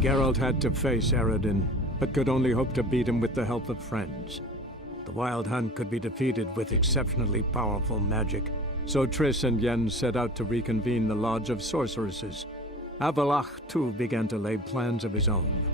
Geralt had to face Eredin, but could only hope to beat him with the help of friends. The Wild Hunt could be defeated with exceptionally powerful magic, so Triss and Yen set out to reconvene the Lodge of Sorceresses. Avallac'h, too, began to lay plans of his own.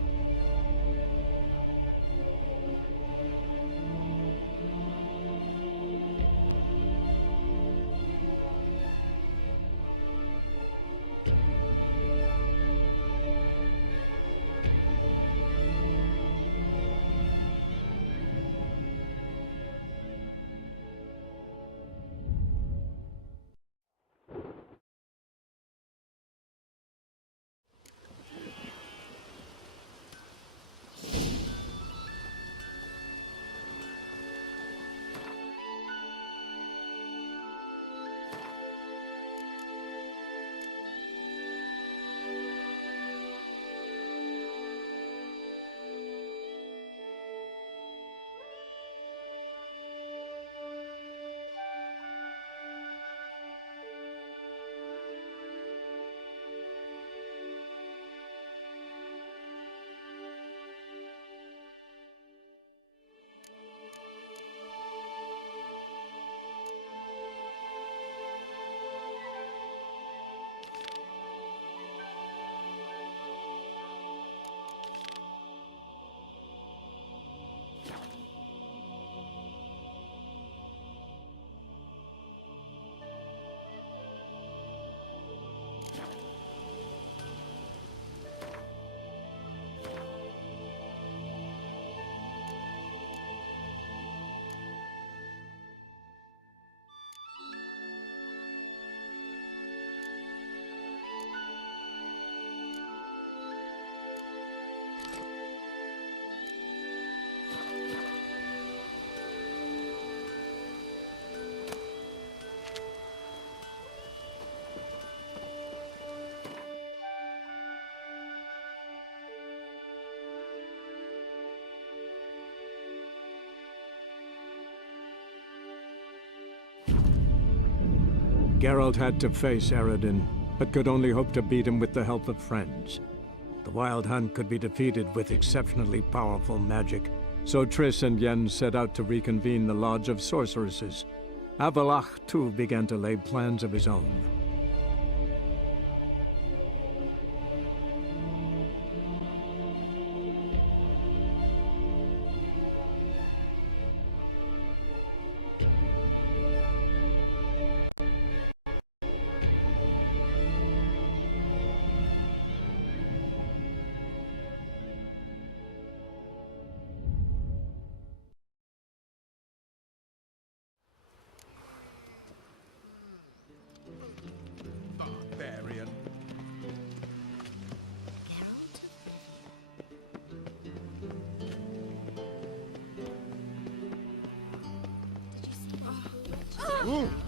Geralt had to face Eredin, but could only hope to beat him with the help of friends. The Wild Hunt could be defeated with exceptionally powerful magic, so Triss and Yen set out to reconvene the Lodge of Sorceresses. Avallac'h, too, began to lay plans of his own. Barbarian.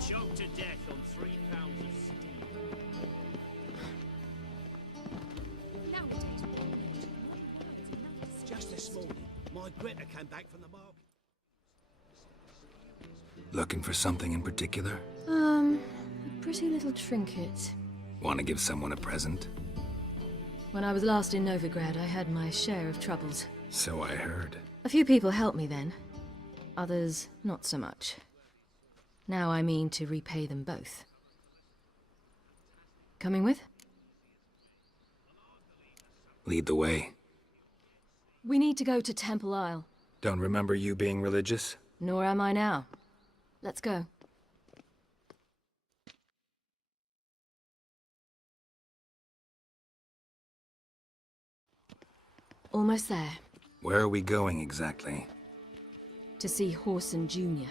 Chopped to death on 3 pounds of steel. Just this morning, my Greta came back from the market. Looking for something in particular? A pretty little trinket. Want to give someone a present? When I was last in Novigrad, I had my share of troubles. So I heard. A few people helped me then. Others, not so much. Now I mean to repay them both. Coming with? Lead the way. We need to go to Temple Isle. Don't remember you being religious? Nor am I now. Let's go. Almost there. Where are we going exactly? To see Whoreson Jr.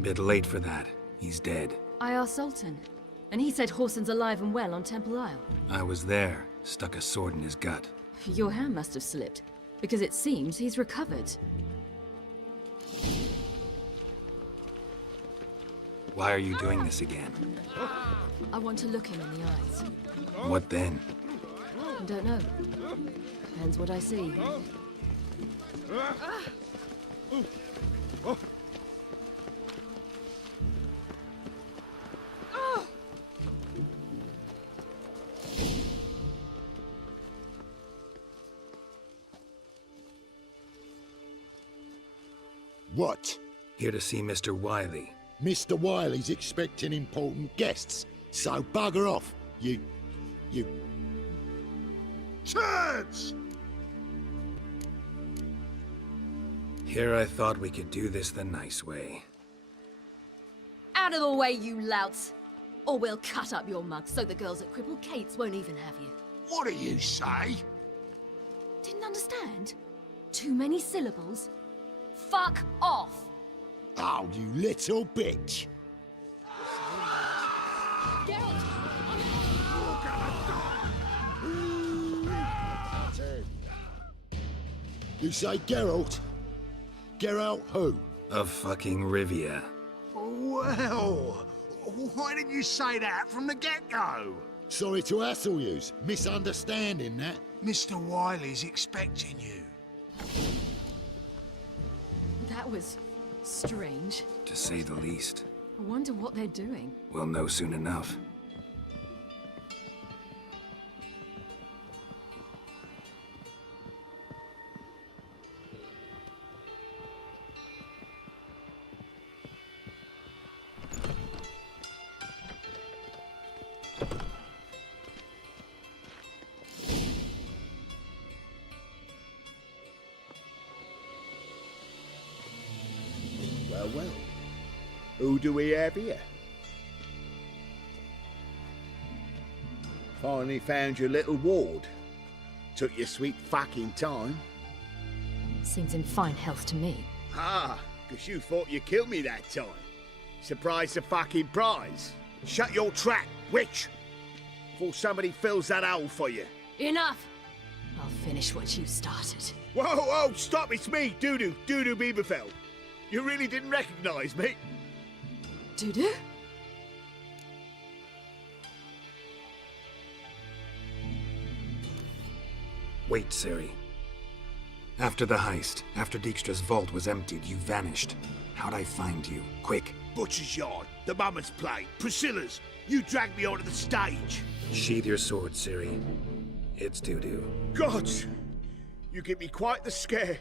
Bit late for that. He's dead. I asked Sultan, and he said Whoreson's alive and well on Temple Isle. I was there. Stuck a sword in his gut. Your hand must have slipped, because it seems he's recovered. Why are you doing this again? I want to look him in the eyes. What then? I don't know. Depends what I see. What? Here to see Mr. Wiley. Mr. Wiley's expecting important guests, so bugger off, you... Turds! Here I thought we could do this the nice way. Out of the way, you louts! Or we'll cut up your mug so the girls at Cripple Kate's won't even have you. What do you say? Didn't understand? Too many syllables? Fuck off! Oh, you little bitch! You say Geralt? Geralt who? Of fucking Rivia. Well, why didn't you say that from the get-go? Sorry to hassle yous. Misunderstanding that. Mr. Wiley's expecting you. That was strange. To say the least. I wonder what they're doing. We'll know soon enough. Well, who do we have here? Finally found your little ward. Took your sweet fucking time. Seems in fine health to me. Ah, 'cause you thought you killed me that time. Surprise the fucking prize. Shut your trap, witch! Before somebody fills that hole for you. Enough! I'll finish what you started. Whoa, stop, it's me, Dudu Bieberfeld. You really didn't recognize me? Dudu? Wait, Ciri. After the heist, after Dijkstra's vault was emptied, you vanished. How'd I find you? Quick. Butcher's Yard, the Mummer's Plate, Priscilla's. You dragged me onto the stage. Sheathe your sword, Ciri. It's Dudu. Gods! You give me quite the scare.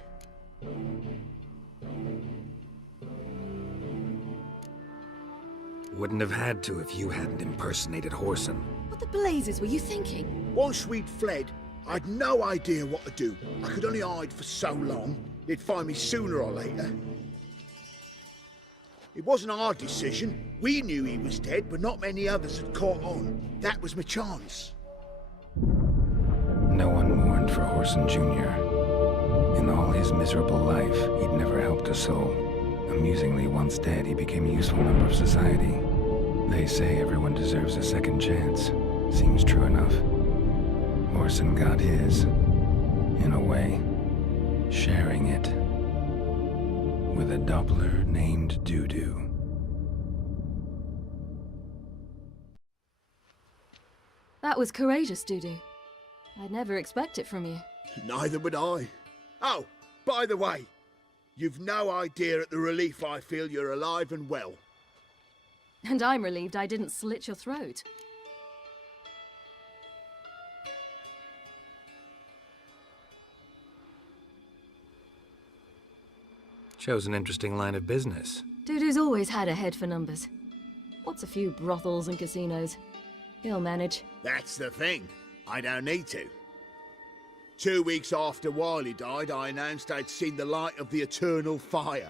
Wouldn't have had to if you hadn't impersonated Whoreson. What the blazes were you thinking? Once we'd fled, I'd no idea what to do. I could only hide for so long. They'd find me sooner or later. It wasn't our decision. We knew he was dead, but not many others had caught on. That was my chance. No one mourned for Whoreson Jr. In all his miserable life, he'd never helped a soul. Amusingly, once dead, he became a useful member of society. They say everyone deserves a second chance. Seems true enough. Whoreson got his, in a way, sharing it with a Doppler named Dudu. That was courageous, Dudu. I'd never expect it from you. Neither would I. Oh, by the way, you've no idea at the relief I feel you're alive and well. And I'm relieved I didn't slit your throat. Chose an interesting line of business. Dudu's always had a head for numbers. What's a few brothels and casinos? He'll manage. That's the thing. I don't need to. 2 weeks after Wiley died, I announced I'd seen the light of the eternal fire.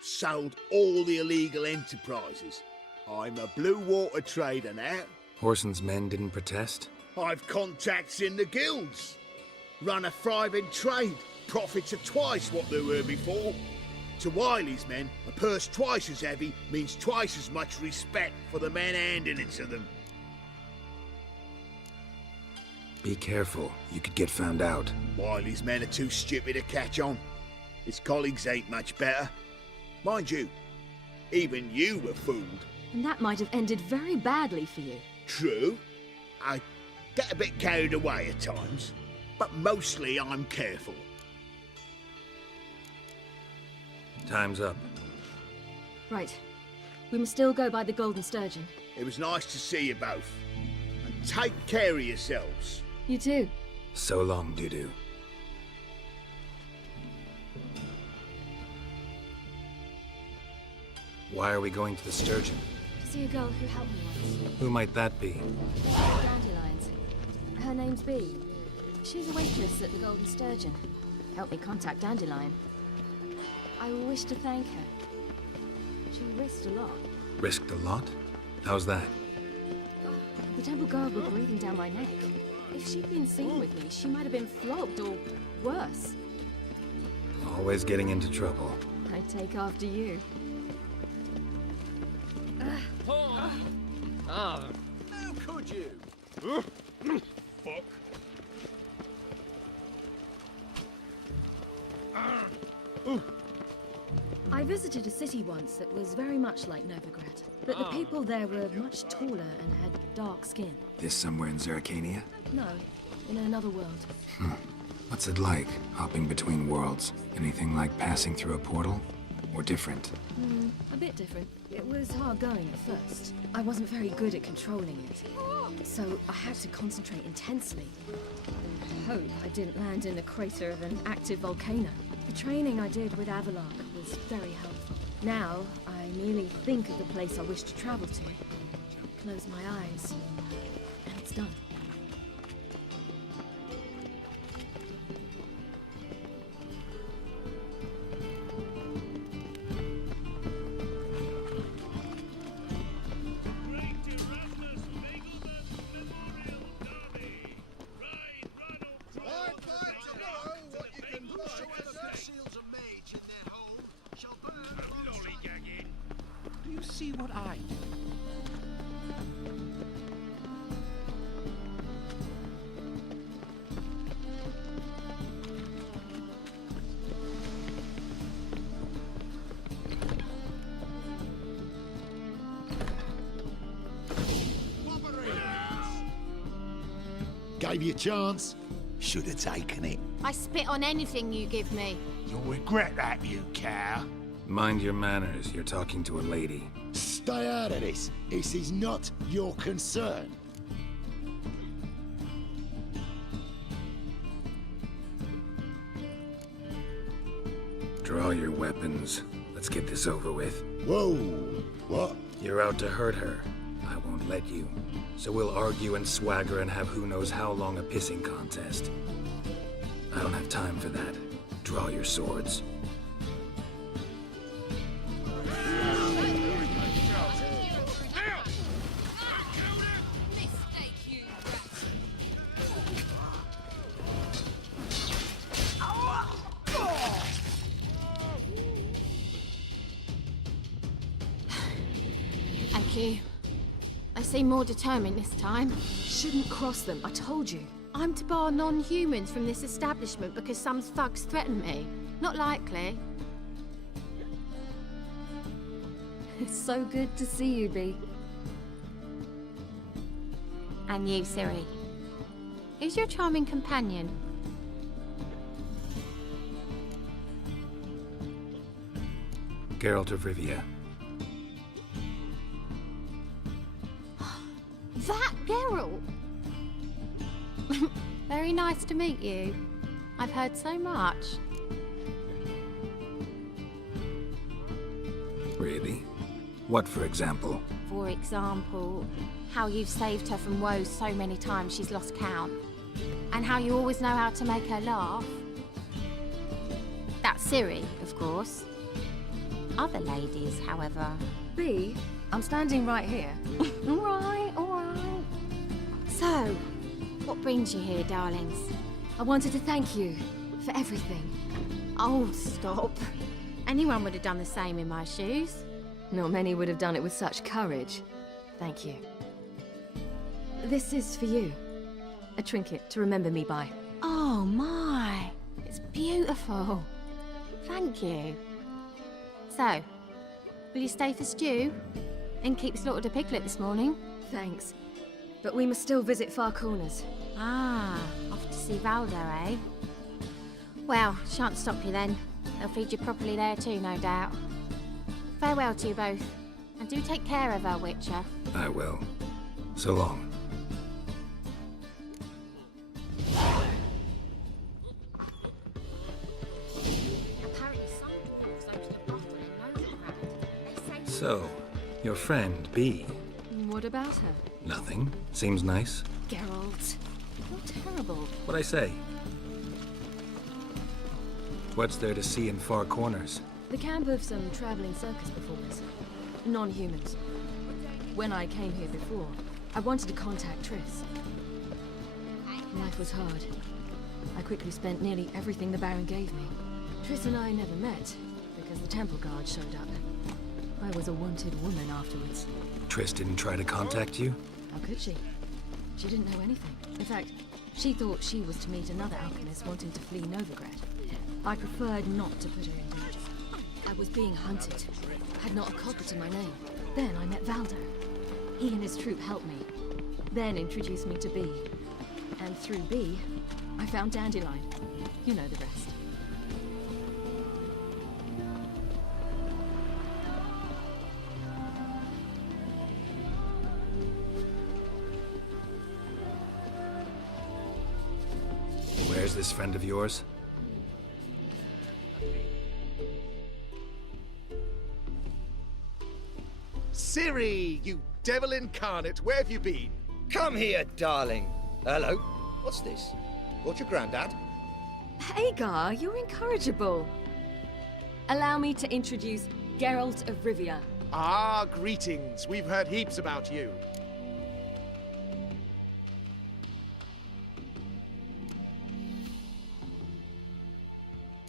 Sold all the illegal enterprises. I'm a blue water trader now. Whoreson's men didn't protest? I've contacts in the guilds. Run a thriving trade. Profits are twice what they were before. To Wiley's men, a purse twice as heavy means twice as much respect for the men handing it to them. Be careful, you could get found out. Wiley's men are too stupid to catch on. His colleagues ain't much better. Mind you, even you were fooled. And that might have ended very badly for you. True. I get a bit carried away at times, but mostly I'm careful. Time's up. Right. We must still go by the Golden Sturgeon. It was nice to see you both. And take care of yourselves. You too. So long, Dudu. Why are we going to the Sturgeon? To see a girl who helped me once. Who might that be? Dandelions. Her name's Bee. She's a waitress at the Golden Sturgeon. Helped me contact Dandelion. I wish to thank her. She risked a lot. Risked a lot? How's that? The temple guard were breathing down my neck. If she'd been seen with me, she might have been flogged or worse. Always getting into trouble. I take after you. How could you? Fuck. I visited a city once that was very much like Novigrad, but the people there were much taller and had dark skin. This somewhere in Zeracania? No, in another world. What's it like, hopping between worlds? Anything like passing through a portal? Or different? A bit different. It was hard going at first. I wasn't very good at controlling it, so I had to concentrate intensely. And hope I didn't land in the crater of an active volcano. The training I did with Avalark was very helpful. Now, I merely think of the place I wish to travel to, close my eyes, and it's done. Do you see what I do? Gave you a chance. Should have taken it. I spit on anything you give me. You'll regret that, you cow. Mind your manners, you're talking to a lady. Stay out of this. This is not your concern. Draw your weapons. Let's get this over with. Whoa. What? You're out to hurt her. I won't let you. So we'll argue and swagger and have who knows how long a pissing contest. I don't have time for that. Draw your swords. Thank you. I seem more determined this time. Shouldn't cross them, I told you. I'm to bar non-humans from this establishment because some thugs threaten me. Not likely. It's so good to see you, Bee. And you, Ciri. Who's your charming companion? Geralt of Rivia. That Geralt! Very nice to meet you. I've heard so much. Really? What, for example? For example, how you've saved her from woes so many times she's lost count. And how you always know how to make her laugh. That's Ciri, of course. Other ladies, however. Bee, I'm standing right here. All right, all right. So, what brings you here, darlings? I wanted to thank you for everything. Oh, stop. Anyone would have done the same in my shoes. Not many would have done it with such courage. Thank you. This is for you. A trinket to remember me by. Oh, my. It's beautiful. Thank you. So, will you stay for stew? And keep slaughtered a piglet this morning? Thanks. But we must still visit Far Corners. Ah, off to see Valdo, eh? Well, shan't stop you then. They'll feed you properly there too, no doubt. Farewell to you both. And do take care of her, Witcher. I will. So long. Apparently some dwarves owe to the Brothel in Novigrad. They say So, your friend, Bee. What about her? Nothing. Seems nice. Geralt. You're terrible. What'd I say? What's there to see in far corners? The camp of some traveling circus performers. Non-humans. When I came here before, I wanted to contact Triss. Life was hard. I quickly spent nearly everything the Baron gave me. Triss and I never met, because the Temple Guard showed up. I was a wanted woman afterwards. Triss didn't try to contact you? How could she? She didn't know anything. In fact, she thought she was to meet another alchemist wanting to flee Novigrad. I preferred not to put her in danger. I was being hunted. Had not a copper to my name. Then I met Valdo. He and his troop helped me. Then introduced me to Bee. And through Bee, I found Dandelion. You know the rest. Where's this friend of yours? Ciri, you devil incarnate, where have you been? Come here, darling. Hello. What's this? What's your granddad? Hagar, you're incorrigible. Allow me to introduce Geralt of Rivia. Ah, greetings. We've heard heaps about you.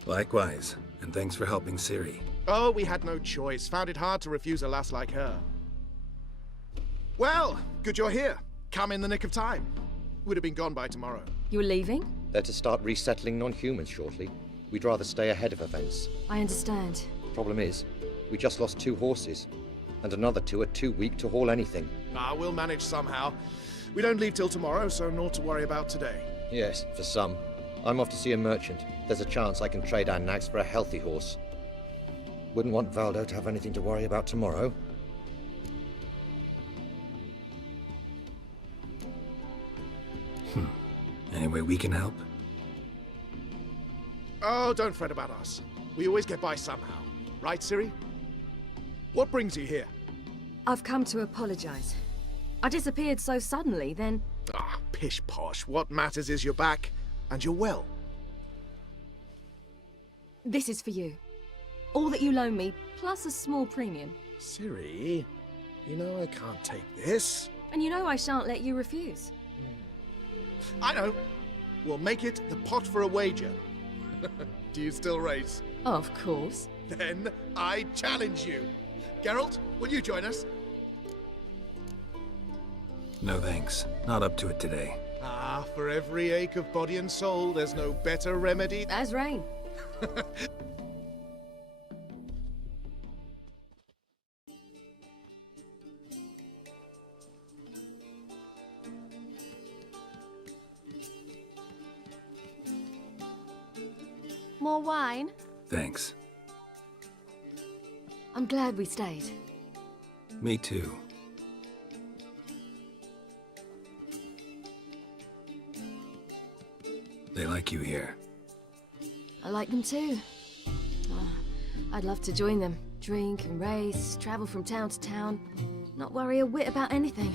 Likewise, and thanks for helping Ciri. Oh, we had no choice. Found it hard to refuse a lass like her. Well, good you're here. Come in the nick of time. Would have been gone by tomorrow. You're leaving? They're to start resettling non-humans shortly. We'd rather stay ahead of events. I understand. Problem is, we just lost 2 horses, and another 2 are too weak to haul anything. Ah, we'll manage somehow. We don't leave till tomorrow, so naught to worry about today. Yes, for some. I'm off to see a merchant. There's a chance I can trade our nags for a healthy horse. Wouldn't want Valdo to have anything to worry about tomorrow. Any way we can help? Oh, don't fret about us. We always get by somehow. Right, Ciri? What brings you here? I've come to apologize. I disappeared so suddenly, then... Ah, pish-posh. What matters is you're back, and you're well. This is for you. All that you loan me, plus a small premium. Ciri, you know I can't take this. And you know I shan't let you refuse. I know. We'll make it the pot for a wager. Do you still race? Of course. Then I challenge you. Geralt, will you join us? No thanks. Not up to it today. Ah, for every ache of body and soul, there's no better remedy. As rain. More wine? Thanks. I'm glad we stayed. Me too. They like you here. I like them too. Oh, I'd love to join them. Drink and race, travel from town to town. Not worry a whit about anything.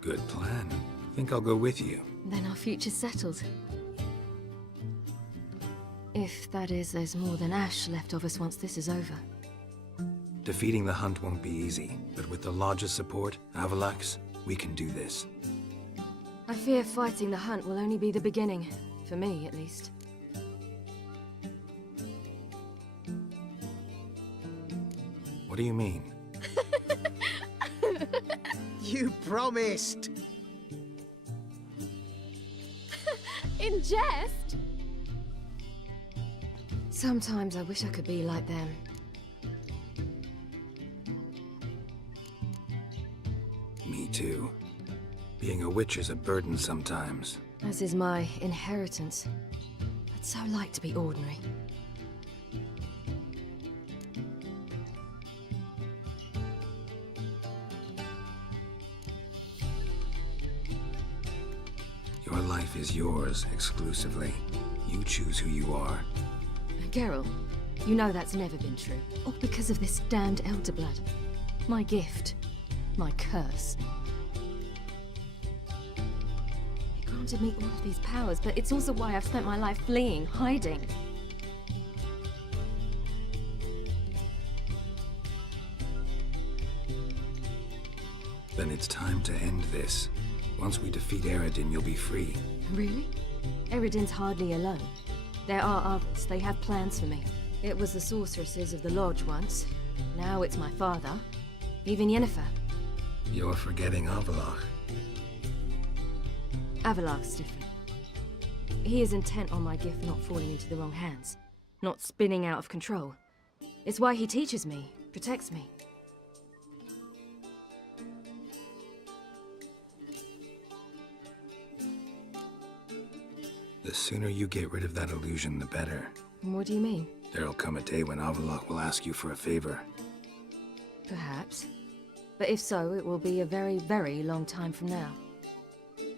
Good plan. Think I'll go with you. Then our future's settled. If that is, there's more than ash left of us once this is over. Defeating the hunt won't be easy, but with the Lodge's support, Avalax, we can do this. I fear fighting the hunt will only be the beginning. For me, at least. What do you mean? You promised! In jest? Sometimes I wish I could be like them. Me too. Being a witch is a burden sometimes. As is my inheritance. I'd so like to be ordinary. Your life is yours exclusively. You choose who you are. Geralt, you know that's never been true. All because of this damned Elder Blood. My gift. My curse. It granted me all of these powers, but it's also why I've spent my life fleeing, hiding. Then it's time to end this. Once we defeat Eredin, you'll be free. Really? Eredin's hardly alone. There are others. They have plans for me. It was the sorceresses of the Lodge once. Now it's my father. Even Yennefer. You're forgetting Avallac'h. Avallac'h's different. He is intent on my gift not falling into the wrong hands. Not spinning out of control. It's why he teaches me, protects me. The sooner you get rid of that illusion, the better. What do you mean? There'll come a day when Avallac'h will ask you for a favor. Perhaps. But if so, it will be a very, very long time from now.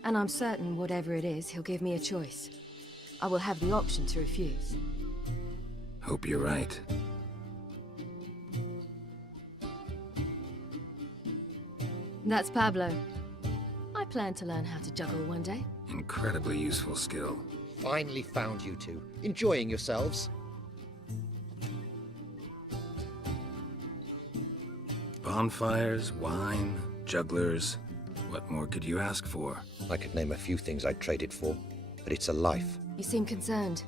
And I'm certain whatever it is, he'll give me a choice. I will have the option to refuse. Hope you're right. That's Pablo. I plan to learn how to juggle one day. Incredibly useful skill. Finally found you two. Enjoying yourselves? Bonfires, wine, jugglers. What more could you ask for? I could name a few things I'd trade it for, but it's a life. You seem concerned.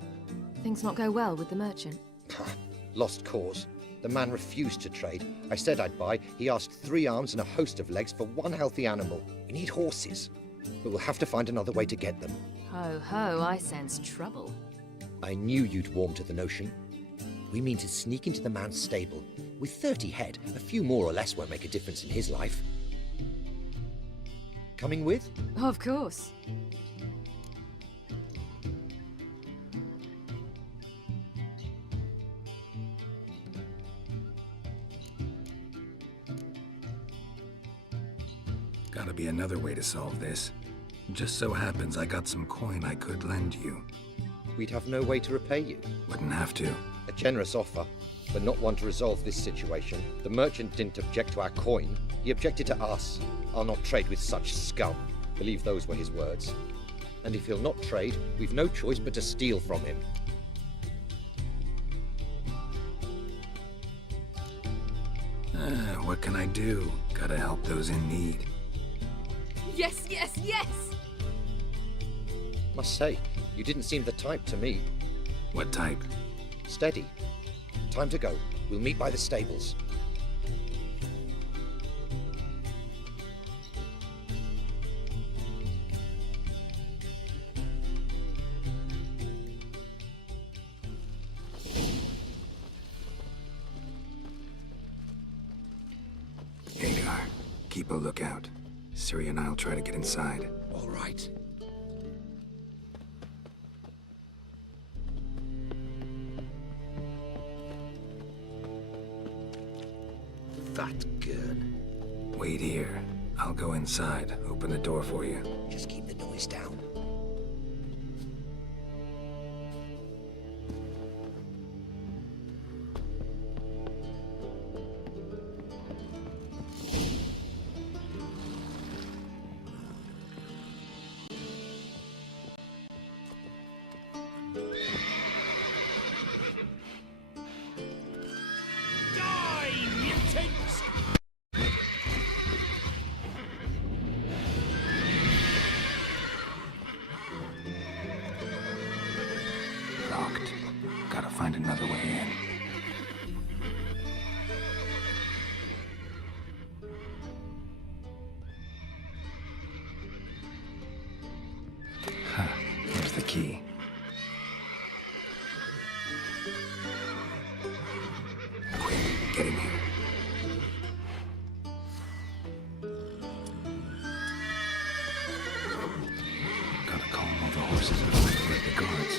Things not go well with the merchant. Lost cause. The man refused to trade. I said I'd buy. He asked 3 arms and a host of legs for 1 healthy animal. We need horses, but we'll have to find another way to get them. Ho ho, I sense trouble. I knew you'd warm to the notion. We mean to sneak into the man's stable. With 30 head, a few more or less won't make a difference in his life. Coming with? Of course. Gotta be another way to solve this. Just so happens I got some coin I could lend you. We'd have no way to repay you. Wouldn't have to. A generous offer, but not one to resolve this situation. The merchant didn't object to our coin. He objected to us. I'll not trade with such scum. Believe those were his words. And if he'll not trade, we've no choice but to steal from him. What can I do? Gotta help those in need. Yes, yes, yes! Must say, you didn't seem the type to me. What type? Steady. Time to go. We'll meet by the stables. Hagar, keep a lookout. Ciri and I'll try to get inside. All right. That gun. Wait here. I'll go inside. Open the door for you. Just keep the noise down. Die, mutants! Locked. Gotta find another way in. Huh. Here's the key. Quick, get in here. Gotta calm all the horses and evacuate the guards.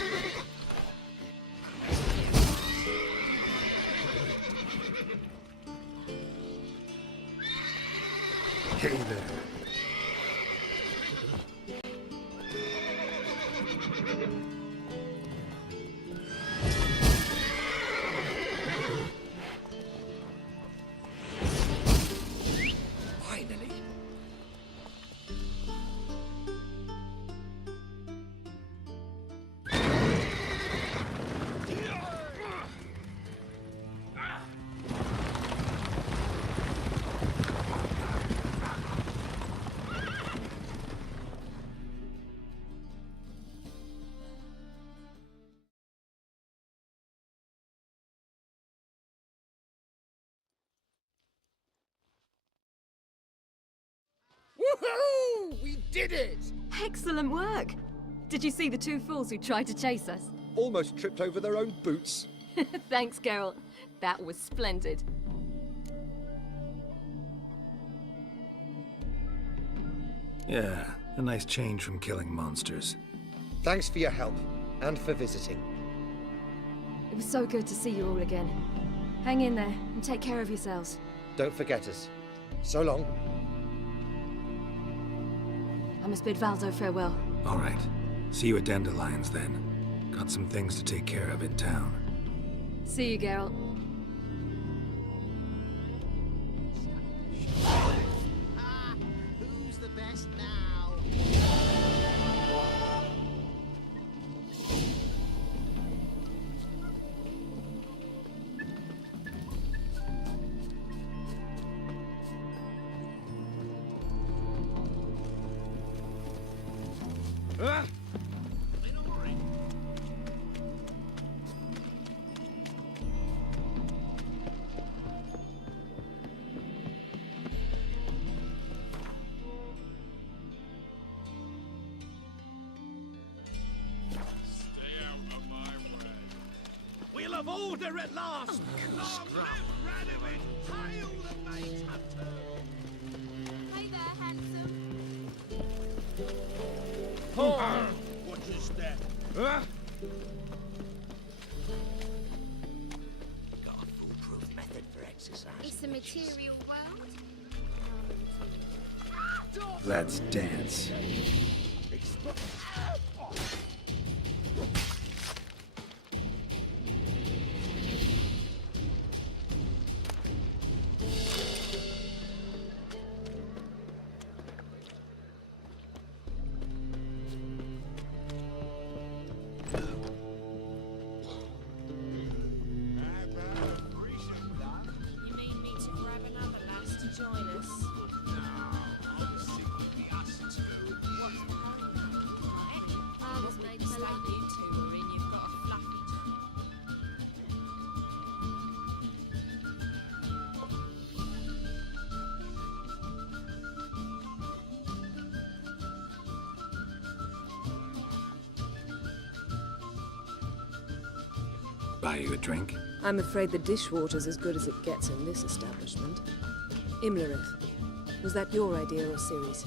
Hey there. Woohoo! We did it! Excellent work! Did you see the two fools who tried to chase us? Almost tripped over their own boots. Thanks, Geralt. That was splendid. Yeah, a nice change from killing monsters. Thanks for your help, and for visiting. It was so good to see you all again. Hang in there, and take care of yourselves. Don't forget us. So long. I must bid Valdo farewell. All right. See you at Dandelions, then. Got some things to take care of in town. See you, Geralt. Who's the best now? We'll have order at last! Long live Radovid! Hail the Mage Hunter! Hey there, handsome. What is that? Got a foolproof method for exercise. It's a material world. Let's dance. You mean me to grab another lass to join us? I was made to stand you two are in. You've got a fluffy Buy you a drink? I'm afraid the dishwater's as good as it gets in this establishment. Imlerith, was that your idea or Ciri's?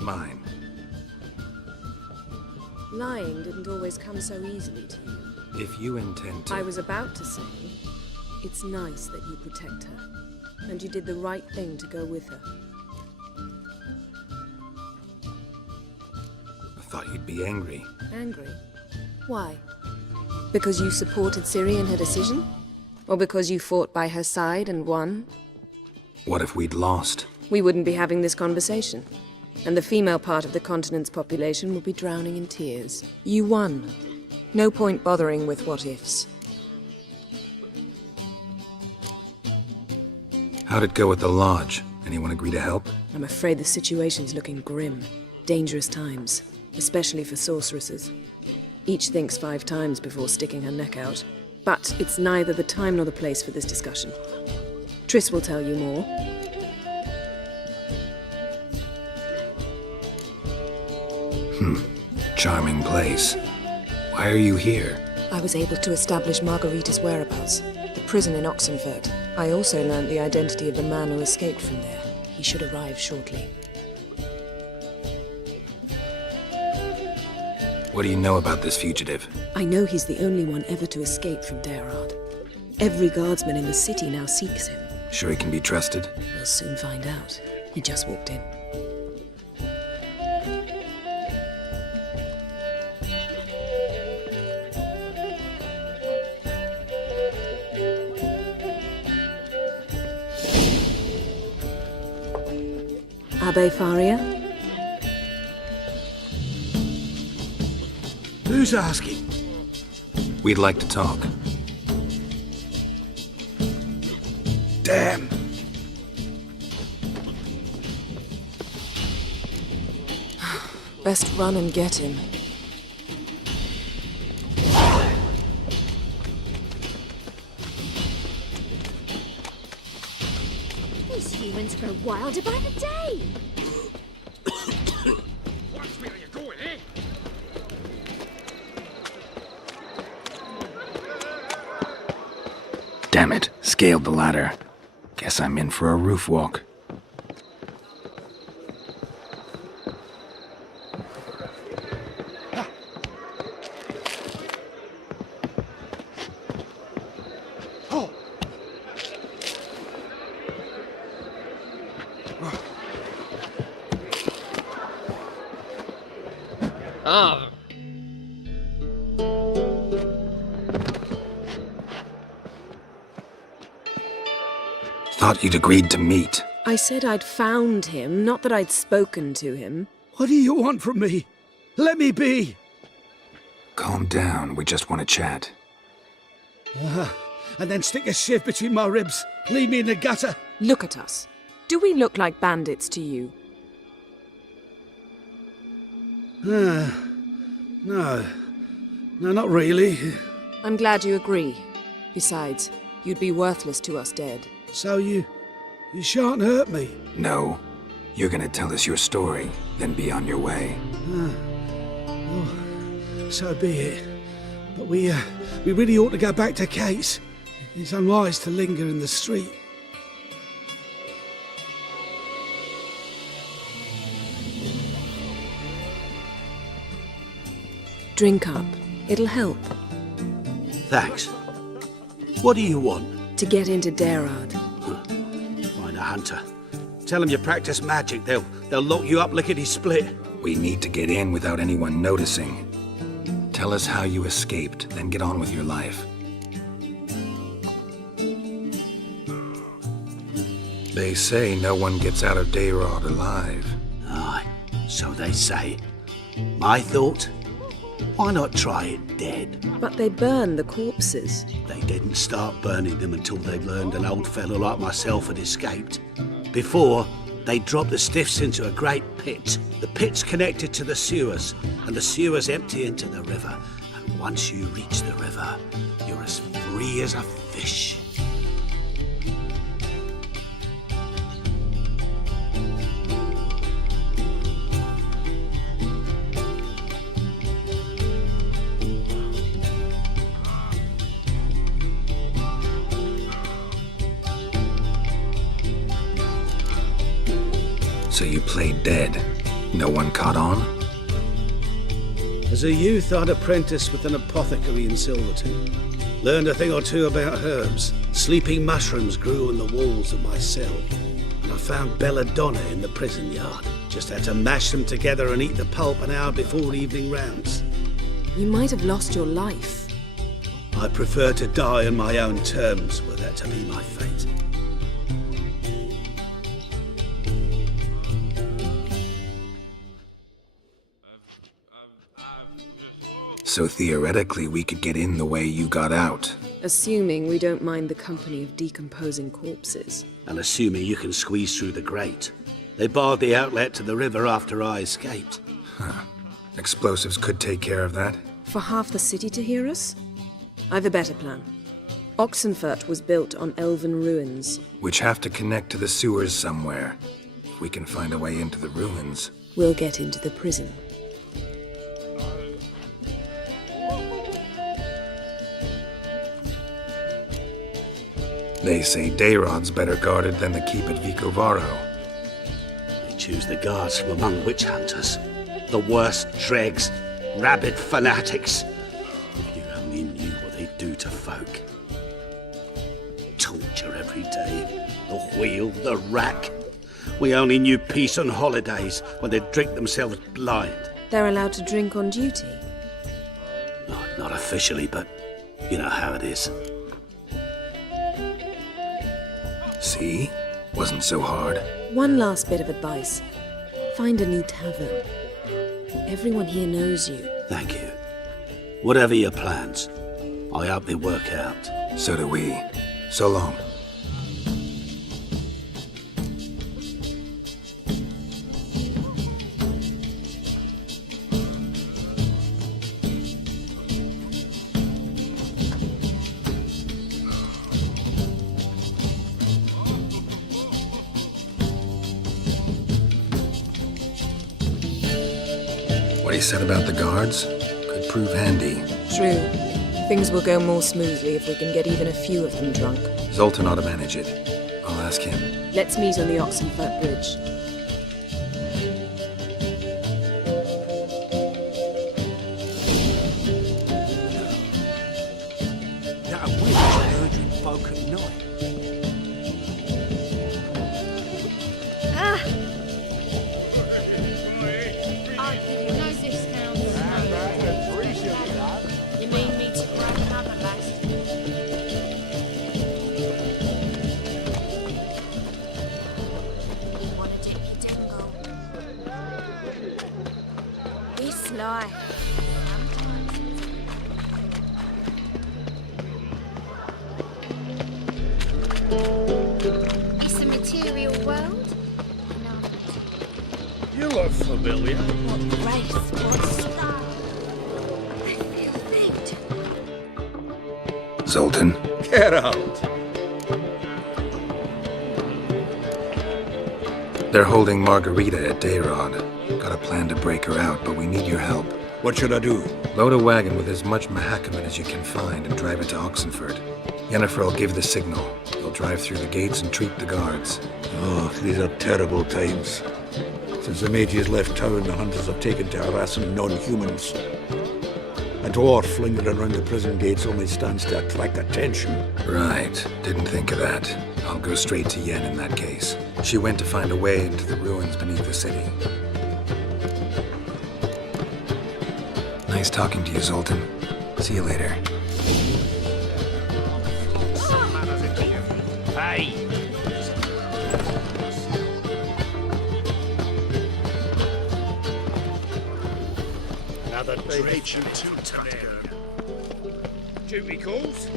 Mine. Lying didn't always come so easily to you. If you intend to... I was about to say, it's nice that you protect her. And you did the right thing to go with her. I thought you'd be angry. Angry? Why? Because you supported Ciri in her decision? Or because you fought by her side and won? What if we'd lost? We wouldn't be having this conversation. And the female part of the continent's population would be drowning in tears. You won. No point bothering with what-ifs. How'd it go at the lodge? Anyone agree to help? I'm afraid the situation's looking grim. Dangerous times, especially for sorceresses. Each thinks 5 times before sticking her neck out. But it's neither the time nor the place for this discussion. Triss will tell you more. Charming place. Why are you here? I was able to establish Margarita's whereabouts, the prison in Oxenfurt. I also learned the identity of the man who escaped from there. He should arrive shortly. What do you know about this fugitive? I know he's the only one ever to escape from Daerard. Every guardsman in the city now seeks him. Sure he can be trusted? We'll soon find out. He just walked in. Abbe Faria? Who's asking? We'd like to talk. Damn. Best run and get him. These humans grow wilder by the day. Watch where you're going, eh? Damn it, scaled the ladder. Guess I'm in for a roof walk. Ah! Thought you'd agreed to meet. I said I'd found him, not that I'd spoken to him. What do you want from me? Let me be! Calm down, we just want to chat. And then stick a sieve between my ribs. Leave me in the gutter. Look at us. Do we look like bandits to you? No. No, not really. I'm glad you agree. Besides, you'd be worthless to us dead. So you shan't hurt me. No. You're gonna tell us your story, then be on your way. So be it. But we really ought to go back to Kate's. It's unwise to linger in the street. Drink up. It'll help. Thanks. What do you want? To get into Daerad. Find a hunter. Tell them you practice magic. They'll lock you up lickety-split. We need to get in without anyone noticing. Tell us how you escaped, then get on with your life. They say no one gets out of Daerad alive. Aye, so they say. My thought? Why not try it dead? But they burn the corpses. They didn't start burning them until they'd learned an old fellow like myself had escaped. Before, they dropped the stiffs into a great pit. The pit's connected to the sewers, and the sewers empty into the river. And once you reach the river, you're as free as a fish. So you played dead. No one caught on? As a youth, I'd apprenticed with an apothecary in Silverton. Learned a thing or two about herbs. Sleeping mushrooms grew on the walls of my cell. And I found belladonna in the prison yard. Just had to mash them together and eat the pulp an hour before evening rounds. You might have lost your life. I prefer to die on my own terms, were that to be my fate. So theoretically, we could get in the way you got out. Assuming we don't mind the company of decomposing corpses. And assuming you can squeeze through the grate. They barred the outlet to the river after I escaped. Huh. Explosives could take care of that. For half the city to hear us? I've a better plan. Oxenfurt was built on elven ruins. Which have to connect to the sewers somewhere. If we can find a way into the ruins. We'll get into the prison. They say Daerad's better guarded than the keep at Vicovaro. They choose the guards from among witch hunters. The worst dregs, rabid fanatics. If you only knew what they do to folk. Torture every day. The wheel, the rack. We only knew peace on holidays when they'd drink themselves blind. They're allowed to drink on duty? Not officially, but you know how it is. See? Wasn't so hard. One last bit of advice. Find a new tavern. Everyone here knows you. Thank you. Whatever your plans, I hope they work out. So do we. So long. What he said about the guards could prove handy. True. Things will go more smoothly if we can get even a few of them drunk. Zoltan ought to manage it. I'll ask him. Let's meet on the Oxenfurt Bridge. That a witch urging folk at night. I'll give you no discount. You mean me to grab another last? Wanna dip your dingle? This life. It's a material world. You look familiar. What grace, what style. I feel faint. Zoltan? Get out. They're holding Margarita at Dayrod. Got a plan to break her out, but we need your help. What should I do? Load a wagon with as much Mahakaman as you can find and drive it to Oxenfurt. Yennefer will give the signal. They'll drive through the gates and treat the guards. Oh, these are terrible times. Since the mages left town, the hunters have taken to harassing non-humans. A dwarf lingering around the prison gates only stands to attract attention. Right. Didn't think of that. I'll go straight to Yen in that case. She went to find a way into the ruins beneath the city. Nice talking to you, Zoltan. See you later. Hey. Another dredge and two area. Duty calls.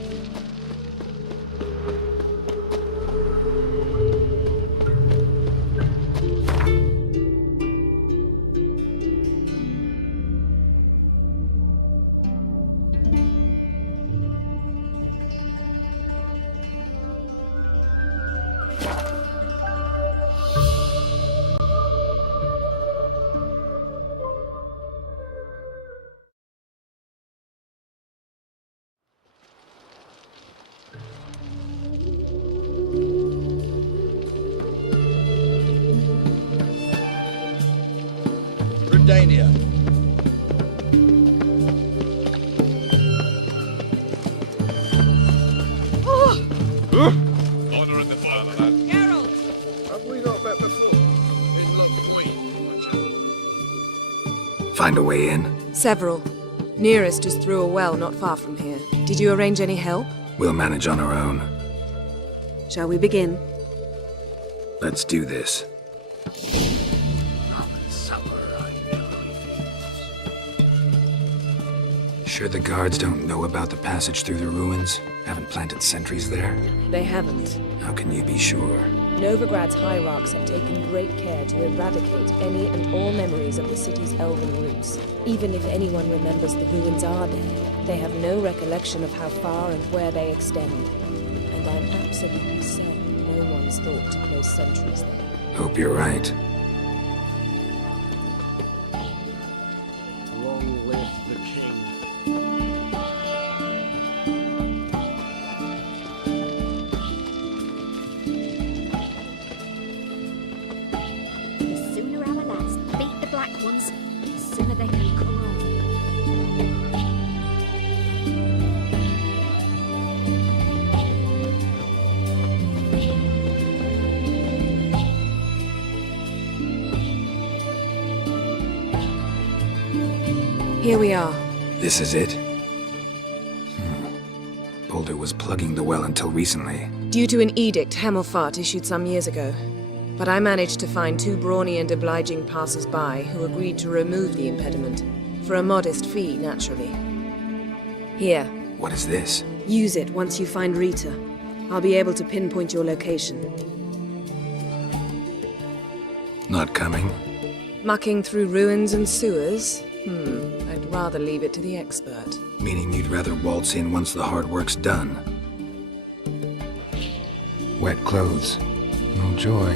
Redania. Have we not met before? Find a way in? Several. Nearest is through a well not far from here. Did you arrange any help? We'll manage on our own. Shall we begin? Let's do this. Sure the guards don't know about the passage through the ruins? Haven't planted sentries there? They haven't. How can you be sure? Novigrad's hierarchs have taken great care to eradicate any and all memories of the city's elven roots. Even if anyone remembers the ruins are there, they have no recollection of how far and where they extend. And I'm absolutely certain no one's thought to place sentries there. Hope you're right. Long live the king. The sooner our lads beat the black ones, the sooner they can come home. Here we are. This is it? Boulder was plugging the well until recently. Due to an edict Hemelfart issued some years ago. But I managed to find two brawny and obliging passers-by who agreed to remove the impediment. For a modest fee, naturally. Here. What is this? Use it once you find Rita. I'll be able to pinpoint your location. Not coming? Mucking through ruins and sewers? I'd rather leave it to the expert. Meaning you'd rather waltz in once the hard work's done. Wet clothes. No joy.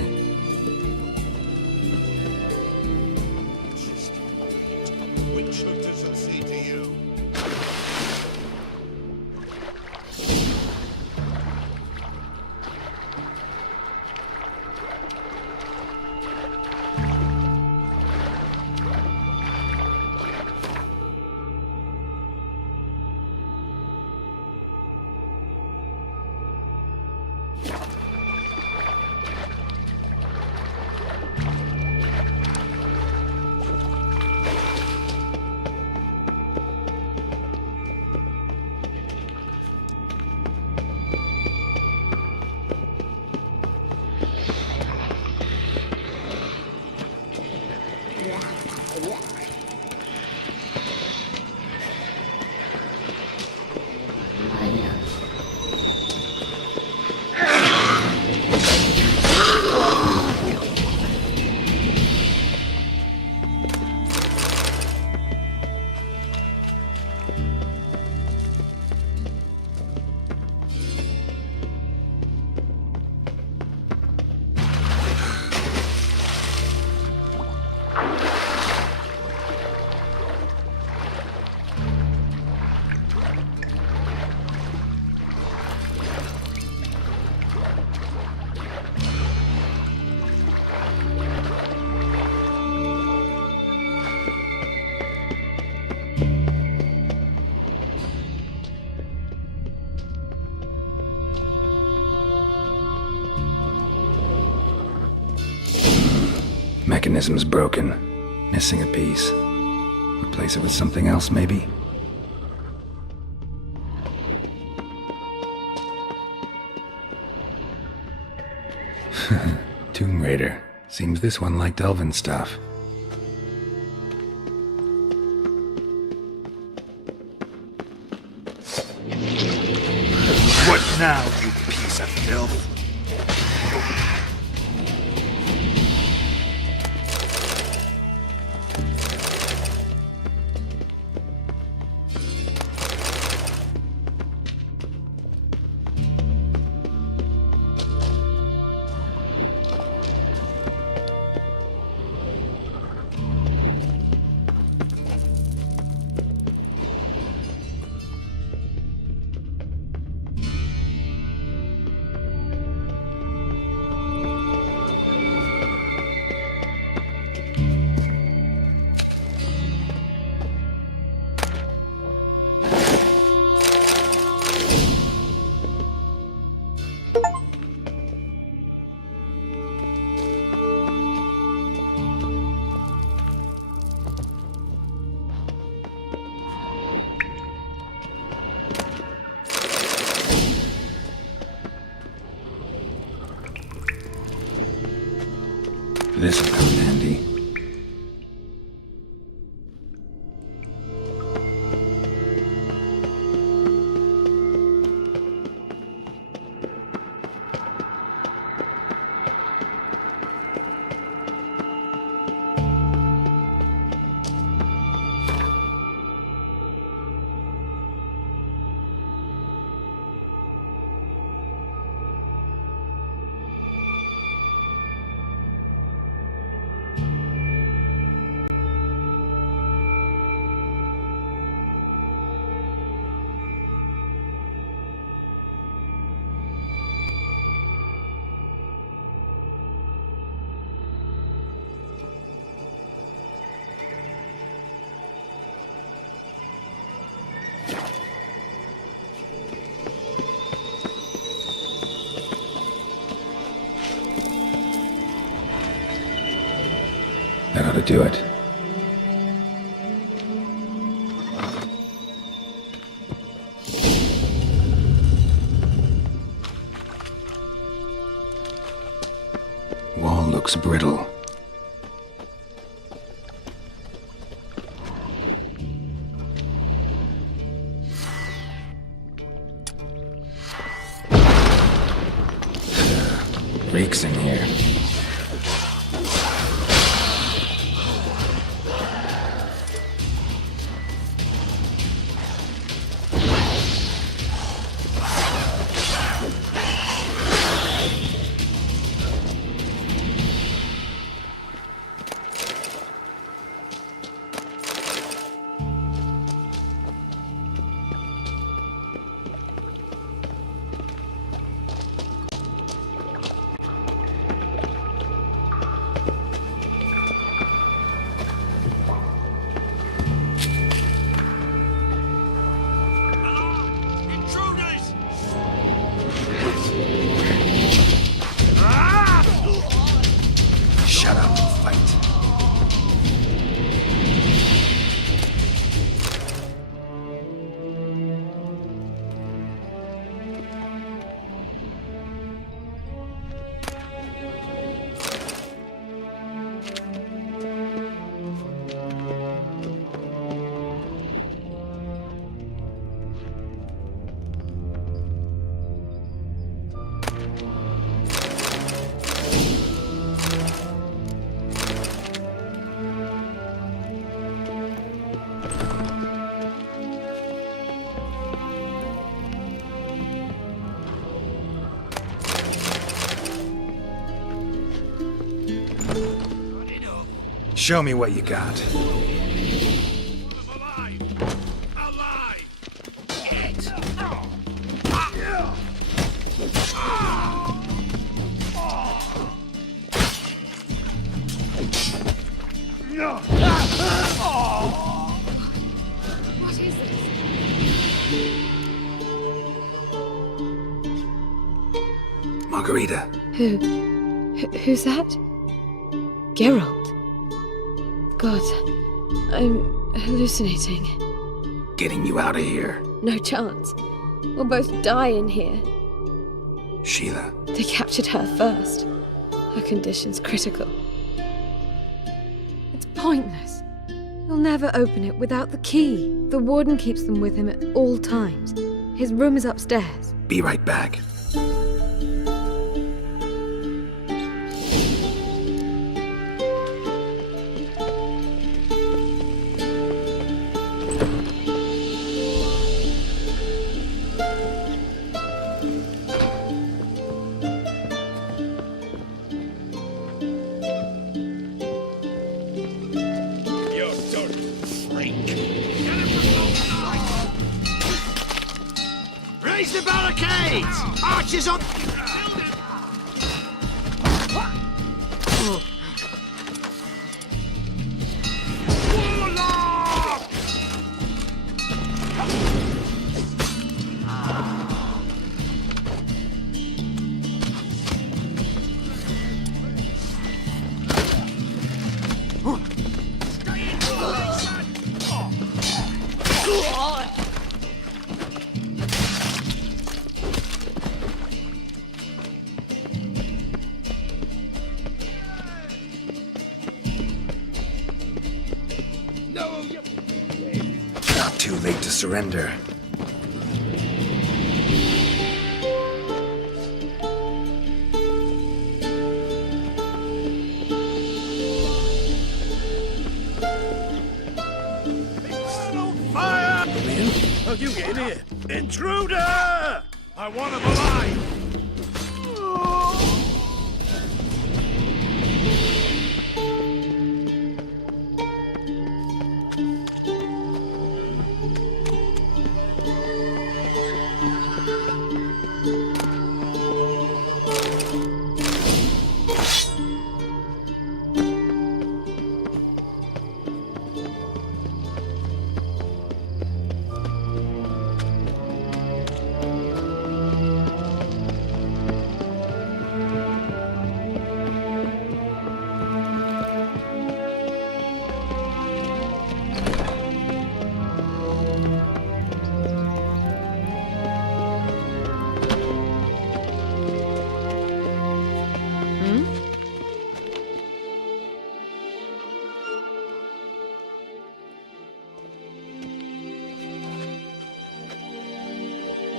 mechanism's broken. Missing a piece. Replace it with something else, maybe? Tomb Raider. Seems this one liked elven stuff. What now, you piece of filth? This'll come in handy. That ought to do it. Wall looks brittle. Reeks in here. Shut up and fight. Show me what you got. What is this? Margarita. Who's that? Geralt. God. I'm hallucinating. Getting you out of here. No chance. We'll both die in here. Sheila. They captured her first. Her condition's critical. It's pointless. He'll never open it without the key. The warden keeps them with him at all times. His room is upstairs. Be right back. Raise the barricades! Archers on... Not too late to surrender. Fire! How you get in here? Intruder! I want him alive!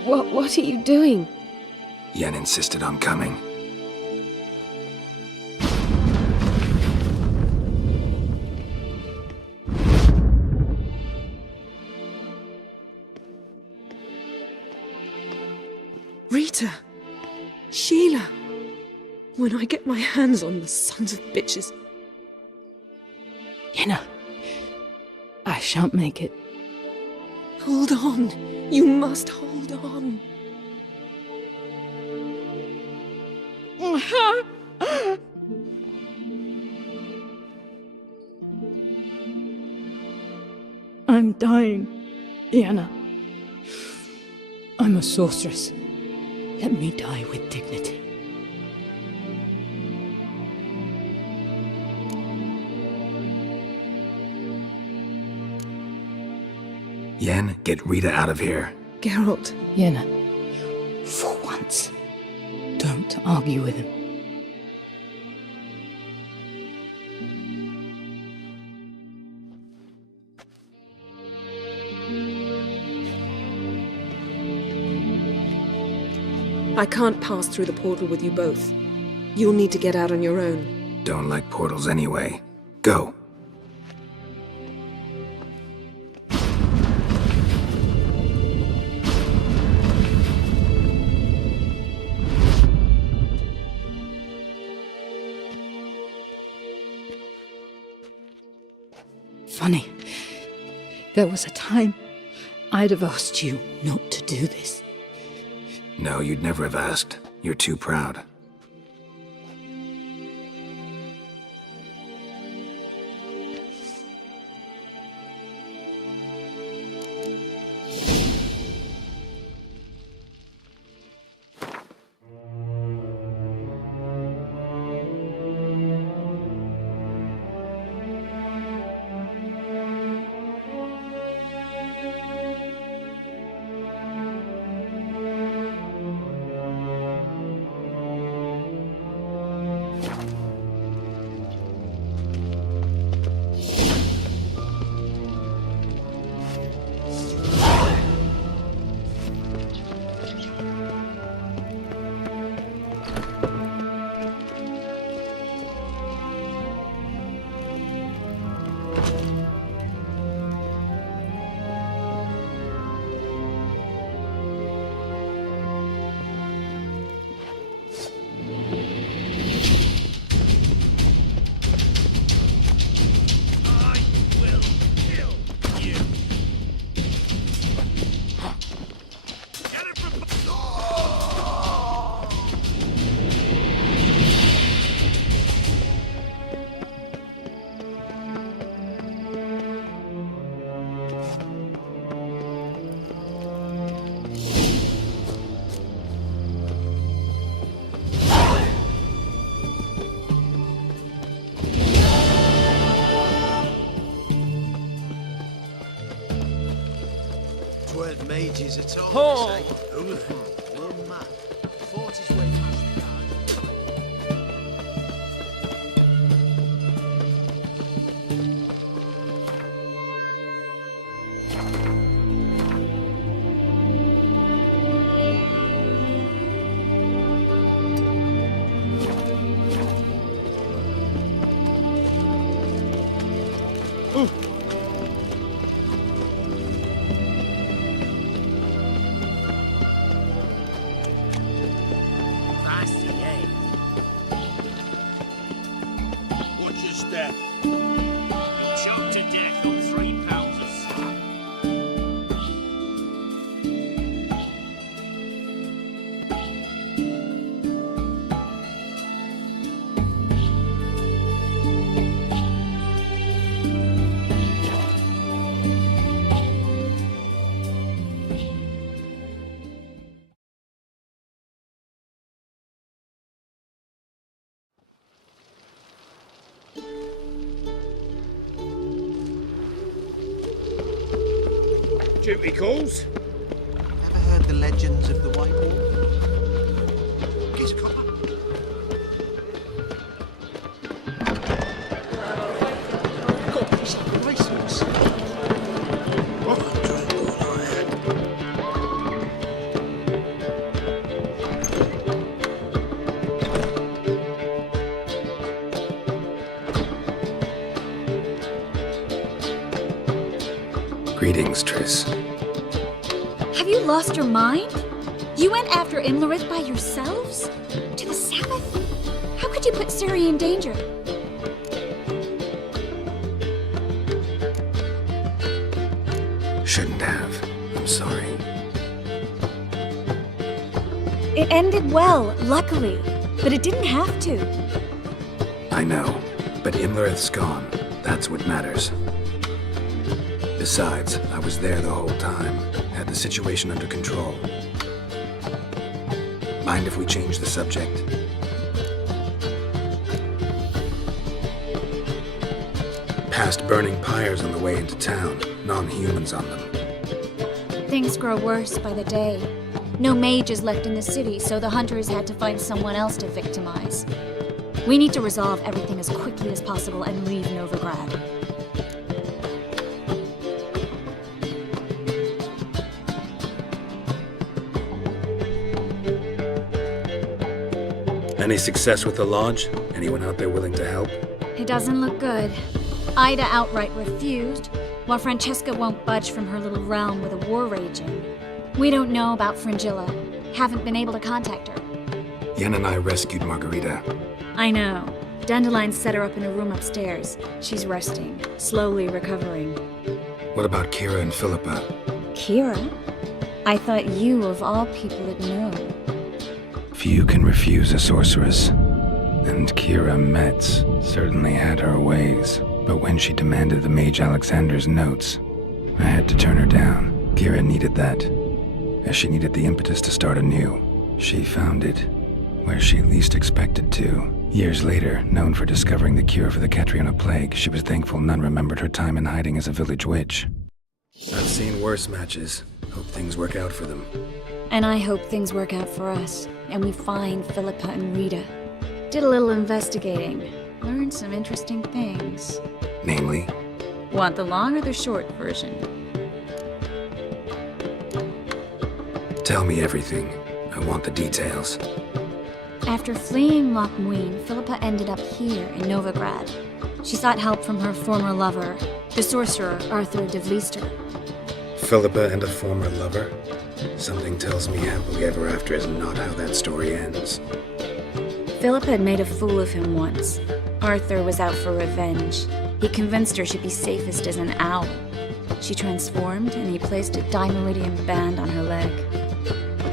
What are you doing? Yen insisted on coming. Rita! Sheila! When I get my hands on the sons of bitches. Yenna, I shan't make it. Hold on. You must hold on. I'm dying, Yenna. I'm a sorceress. Let me die with dignity. Yen, get Rita out of here. Geralt. Yenna, for once, don't argue with him. I can't pass through the portal with you both. You'll need to get out on your own. Don't like portals anyway. Go. Funny. There was a time I'd have asked you not to do this. No, you'd never have asked. You're too proud. Weren't mages at all. Oh. One man fought his way past the guard. Watch your step. Chopped to death on 3 pounds of salt. Duty calls. Ever heard the legends of the White Wall? Kiss copper. Greetings, Triss. Have you lost your mind? You went after Imlerith by yourselves? To the Sabbath? How could you put Ciri in danger? Shouldn't have. I'm sorry. It ended well, luckily, but it didn't have to. I know, but Imlerith's gone. That's what matters. Besides, I was there the whole time, had the situation under control. Mind if we change the subject? Past burning pyres on the way into town, non-humans on them. Things grow worse by the day. No mages left in the city, so the hunters had to find someone else to victimize. We need to resolve everything as quickly as possible and leave Novigrad. Any success with the Lodge? Anyone out there willing to help? It doesn't look good. Ida outright refused, while Francesca won't budge from her little realm with a war raging. We don't know about Fringilla. Haven't been able to contact her. Yen and I rescued Margarita. I know. Dandelion set her up in a room upstairs. She's resting, slowly recovering. What about Kira and Philippa? Kira? I thought you, of all people, would know. Few can refuse a sorceress. And Kira Metz certainly had her ways. But when she demanded the Mage Alexander's notes, I had to turn her down. Kira needed that, as she needed the impetus to start anew. She found it where she least expected to. Years later, known for discovering the cure for the Catriona plague, she was thankful none remembered her time in hiding as a village witch. I've seen worse matches. Hope things work out for them. And I hope things work out for us, and we find Philippa and Rita. Did a little investigating. Learned some interesting things. Namely? Want the long or the short version? Tell me everything. I want the details. After fleeing Loch Muin, Philippa ended up here in Novigrad. She sought help from her former lover, the sorcerer Arthur de Vlister. Philippa and a former lover? Something tells me happily ever after is not how that story ends. Philippa had made a fool of him once. Arthur was out for revenge. He convinced her she'd be safest as an owl. She transformed, and he placed a Dimeridian band on her leg.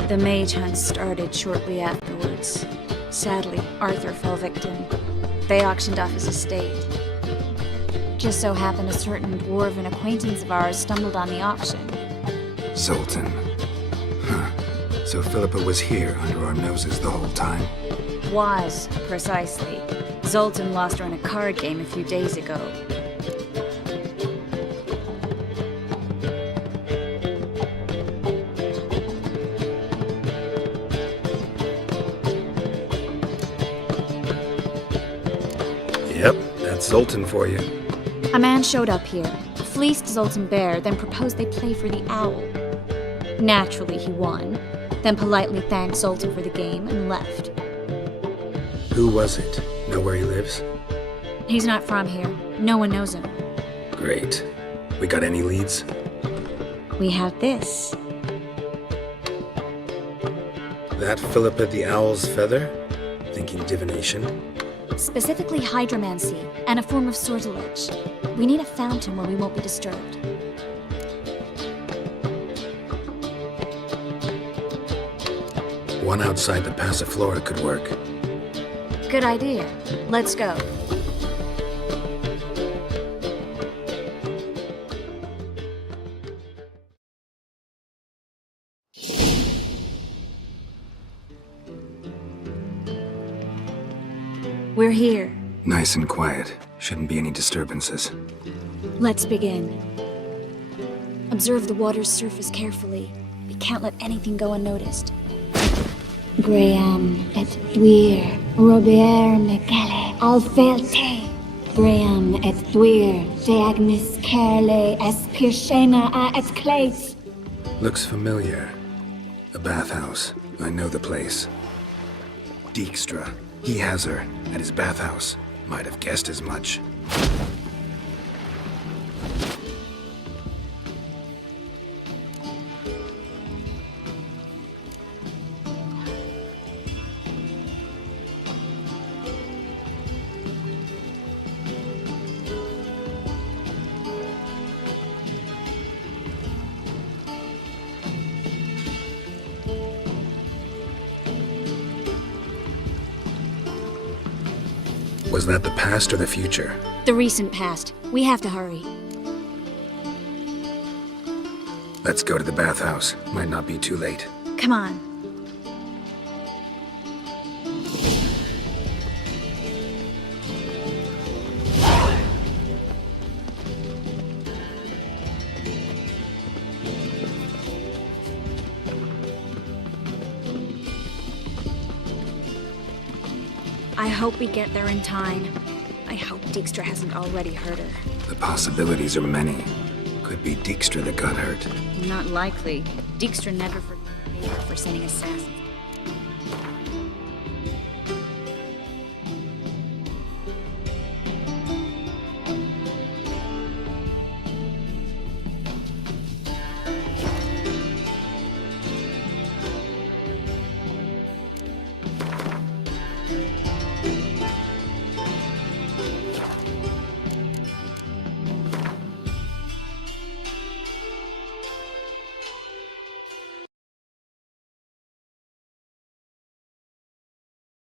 The mage hunt started shortly afterwards. Sadly, Arthur fell victim. They auctioned off his estate. Just so happened a certain dwarven acquaintance of ours stumbled on the auction. Zoltan. Huh. So Philippa was here under our noses the whole time? Was, precisely. Zoltan lost her in a card game a few days ago. Yep, that's Zoltan for you. A man showed up here, fleeced Zoltan bare, then proposed they play for the owl. Naturally, he won, then politely thanked Zoltan for the game and left. Who was it? Know where he lives? He's not from here. No one knows him. Great. We got any leads? We have this. That Philippa the Owl's feather? Thinking divination? Specifically hydromancy, and a form of sortilege. We need a fountain where we won't be disturbed. One outside the Passiflora could work. Good idea. Let's go. We're here. Nice and quiet. Shouldn't be any disturbances. Let's begin. Observe the water's surface carefully. We can't let anything go unnoticed. Graham et Dwyer, Robert Mekele, Alfelte. Graham et Dwyer, Deagnis Kerle, Espirshena a et Clays. Looks familiar. A bathhouse. I know the place. Dijkstra. He has her at his bathhouse. Might have guessed as much. Was that the past or the future? The recent past. We have to hurry. Let's go to the bathhouse. Might not be too late. Come on. I hope we get there in time. I hope Dijkstra hasn't already hurt her. The possibilities are many. Could be Dijkstra that got hurt. Not likely. Dijkstra never forgave her for sending assassins.